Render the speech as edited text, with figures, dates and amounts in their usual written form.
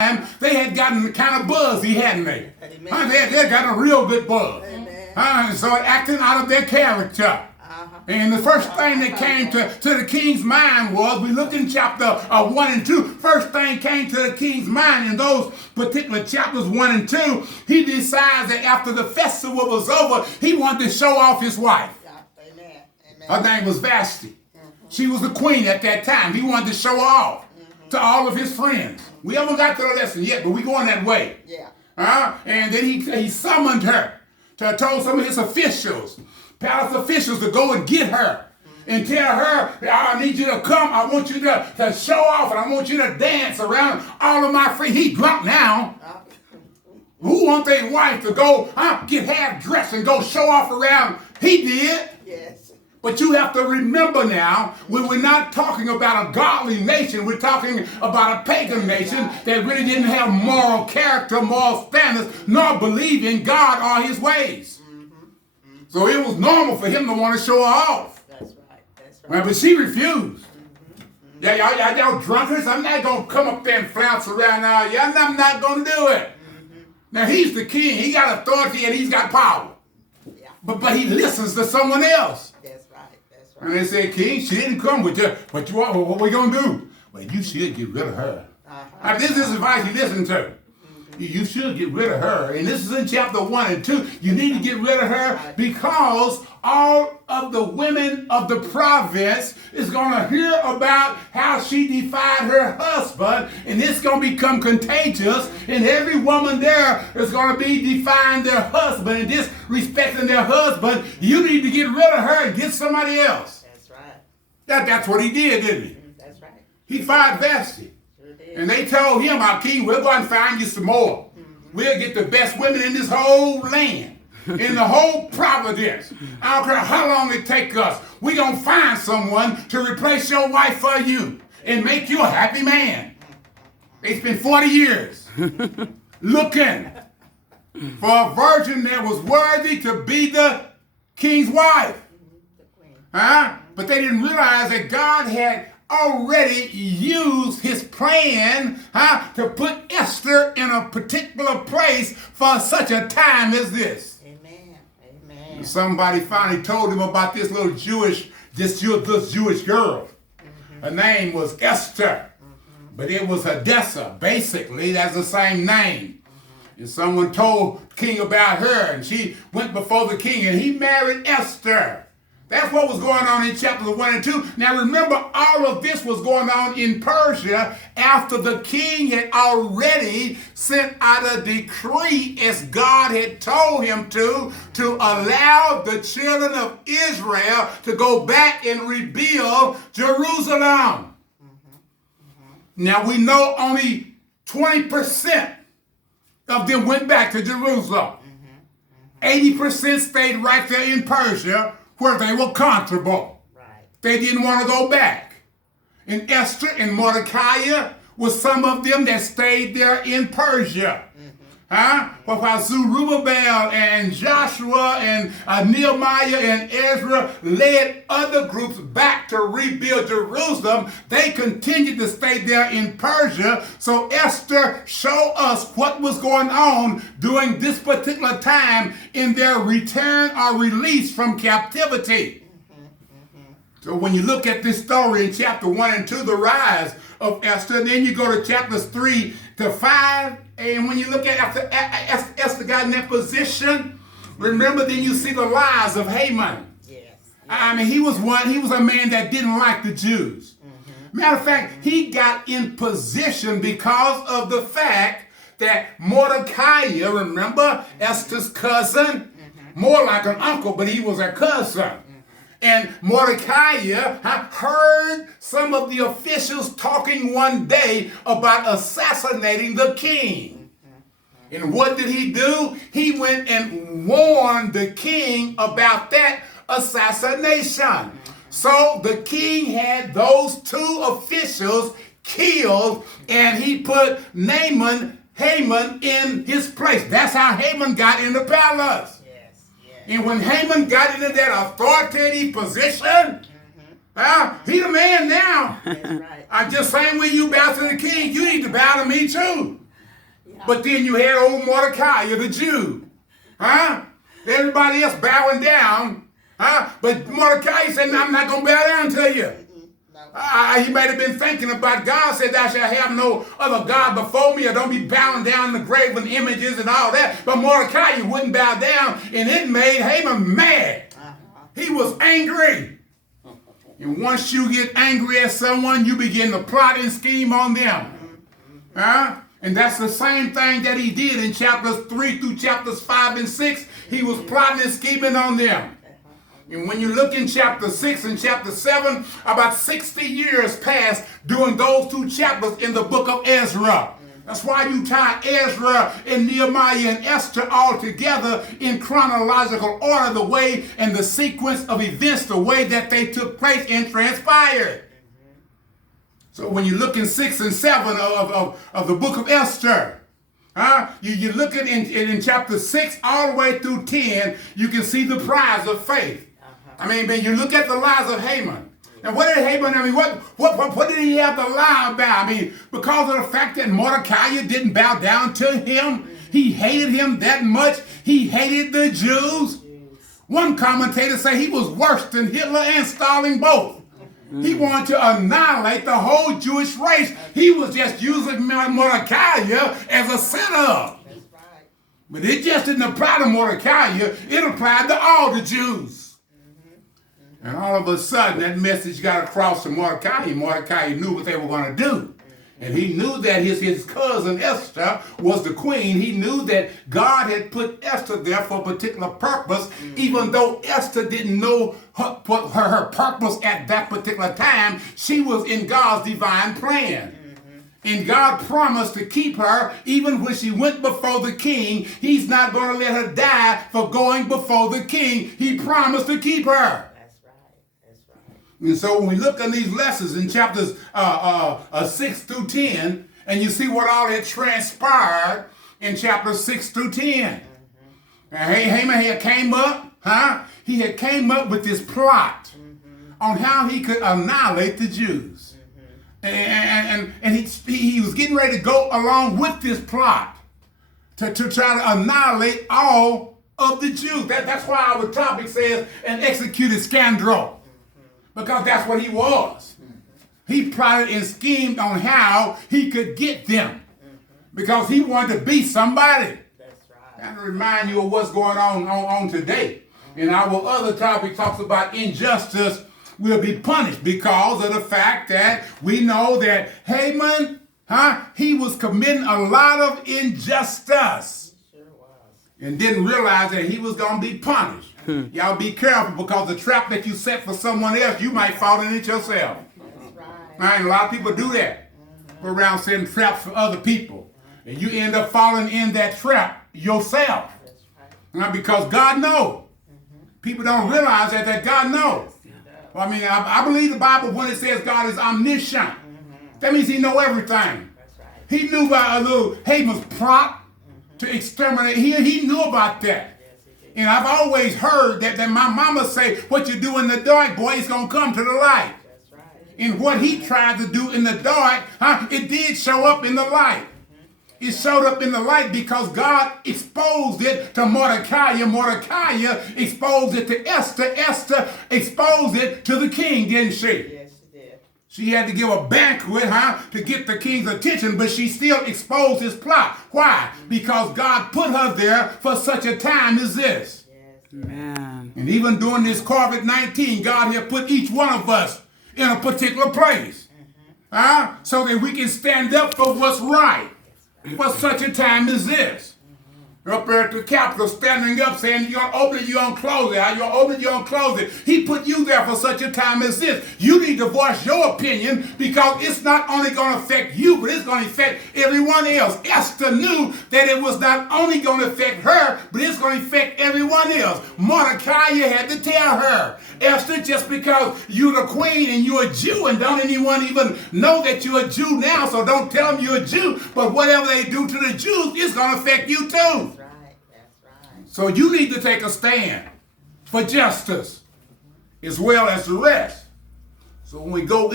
they had gotten kind of buzzy, hadn't they? They had gotten a real good buzz. So acting out of their character. And the first thing that came to the king's mind was, we look in chapter 1 and 2, first thing came to the king's mind in those particular chapters 1 and 2, he decides that after the festival was over, he wanted to show off his wife. Her name was Vashti. She was the queen at that time. He wanted to show her off to all of his friends. We haven't got to the lesson yet, but we're going that way. And then he summoned her, told some of his officials, palace officials, to go and get her and tell her, I need you to come. I want you to show off, and I want you to dance around all of my friends. He drunk now. Who wants their wife to go get half dressed and go show off around? He did. Yes. But you have to remember now, we're not talking about a godly nation. We're talking about a pagan nation that really didn't have moral character, moral standards, nor believe in God or his ways. So it was normal for him to want to show her off. That's right. That's right. But she refused. Y'all drunkards, I'm not going to come up there and flounce around now. I'm not going to do it. Now, he's the king. He got authority and he's got power. Yeah. But he listens to someone else. That's right. That's right. And they said, King, she didn't come with you. But what we going to do? Well, you should get rid of her. This is advice you listen to. You should get rid of her. And this is in chapter 1 and 2. You need to get rid of her because all of the women of the province is going to hear about how she defied her husband, and it's going to become contagious, and every woman there is going to be defying their husband and disrespecting their husband. You need to get rid of her and get somebody else. That's right. That's what he did, didn't he? That's right. He fired Vashti. And they told him, our king, we're going to find you some more. We'll get the best women in this whole land, in the whole province. I don't care how long it takes us. We're going to find someone to replace your wife for you and make you a happy man. They spent 40 years looking for a virgin that was worthy to be the king's wife. But they didn't realize that God had already used his plan to put Esther in a particular place for such a time as this. Amen. Amen. Somebody finally told him about this little Jewish girl. Her name was Esther, but it was Hadassah. Basically, that's the same name. And someone told the king about her, and she went before the king, and he married Esther. That's what was going on in chapters 1 and 2. Now remember, all of this was going on in Persia after the king had already sent out a decree, as God had told him to allow the children of Israel to go back and rebuild Jerusalem. Now we know only 20% of them went back to Jerusalem. 80% stayed right there in Persia, where they were comfortable. Right. They didn't want to go back. And Esther and Mordecai were some of them that stayed there in Persia. But while Zerubbabel and Joshua and Nehemiah and Ezra led other groups back to rebuild Jerusalem, they continued to stay there in Persia. So Esther showed us what was going on during this particular time in their return or release from captivity. So when you look at this story in chapter 1 and 2, the rise of Esther, and then you go to chapters 3 to 5, and when you look at after Esther got in that position, remember then you see the lies of Haman. Yes. I mean, he was a man that didn't like the Jews. Matter of fact, he got in position because of the fact that Mordecai, remember, Esther's cousin, more like an uncle, but he was a cousin. And Mordecai heard some of the officials talking one day about assassinating the king. And what did he do? He went and warned the king about that assassination. So the king had those two officials killed, and he put Haman in his place. That's how Haman got in the palace. And when Haman got into that authoritative position, he the man now. That's right. I'm just saying, when you bow to the king, you need to bow to me too. Yeah. But then you had old Mordecai, the Jew. Huh? Everybody else bowing down. Huh? But Mordecai said, I'm not going to bow down to you. No. He might have been thinking about God, said, thou shalt have no other God before me, or don't be bowing down the graven images and all that. But Mordecai wouldn't bow down, and it made Haman mad. He was angry. And once you get angry at someone, you begin to plot and scheme on them. Huh? And that's the same thing that he did in chapters 3 through chapters 5 and 6. He was plotting and scheming on them. And when you look in chapter 6 and chapter 7, about 60 years passed during those 2 chapters in the book of Ezra. That's why you tie Ezra and Nehemiah and Esther all together in chronological order, the way and the sequence of events, the way that they took place and transpired. So when you look in 6 and 7 of the book of Esther, you look at in chapter 6 all the way through 10, you can see the prize of faith. I mean, you look at the lies of Haman. And what did Haman, what did he have to lie about? I mean, because of the fact that Mordecai didn't bow down to him, he hated him that much. He hated the Jews. One commentator said he was worse than Hitler and Stalin both. He wanted to annihilate the whole Jewish race. He was just using Mordecai as a setup. But it just didn't apply to Mordecai. It applied to all the Jews. And all of a sudden, that message got across to Mordecai. Mordecai knew what they were going to do. And he knew that his cousin Esther was the queen. He knew that God had put Esther there for a particular purpose, even though Esther didn't know her purpose at that particular time. She was in God's divine plan. And God promised to keep her even when she went before the king. He's not going to let her die for going before the king. He promised to keep her. And so when we look at these lessons in chapters 6 through 10, and you see what all that transpired in chapters 6 through 10. Haman had came up, he had came up with this plot on how he could annihilate the Jews. And he was getting ready to go along with this plot to try to annihilate all of the Jews. That's why our topic says an executed scoundrel. Because that's what he was. He plotted and schemed on how he could get them. Because he wanted to be somebody. That's right. And to remind you of what's going on today. And our other topic talks about injustice will be punished because of the fact that we know that Haman, he was committing a lot of injustice. He sure was. And didn't realize that he was going to be punished. Y'all be careful, because the trap that you set for someone else, you might fall in it yourself. That's right. And a lot of people do that. Go around setting traps for other people. And you end up falling in that trap yourself. That's right. Because God knows. People don't realize that God knows. Well, I mean, I believe the Bible when it says God is omniscient. That means he knows everything. That's right. He knew about a little Haman's plot to exterminate. He knew about that. And I've always heard that my mama say, what you do in the dark, boy, it's going to come to the light. That's right. And what he tried to do in the dark, it did show up in the light. It showed up in the light because God exposed it to Mordecai. Mordecai exposed it to Esther. Esther exposed it to the king, didn't she? Yes, she did. She had to give a banquet, to get the king's attention, but she still exposed his plot. Why? Because God put her there for such a time as this. Yes. Amen. And even during this COVID-19, God had put each one of us in a particular place. So that we can stand up for what's right for such a time as this. Up there at the Capitol, standing up, saying, you're going to open it, you're going to close it. You're going to open it, you're going to close it. He put you there for such a time as this. You need to voice your opinion, because it's not only going to affect you, but it's going to affect everyone else. Esther knew that it was not only going to affect her, but it's going to affect everyone else. Mordecai had to tell her, Esther, just because you're the queen and you're a Jew, and don't anyone even know that you're a Jew now, so don't tell them you're a Jew, but whatever they do to the Jews, it's going to affect you too. So you need to take a stand for justice as well as the rest. So when we go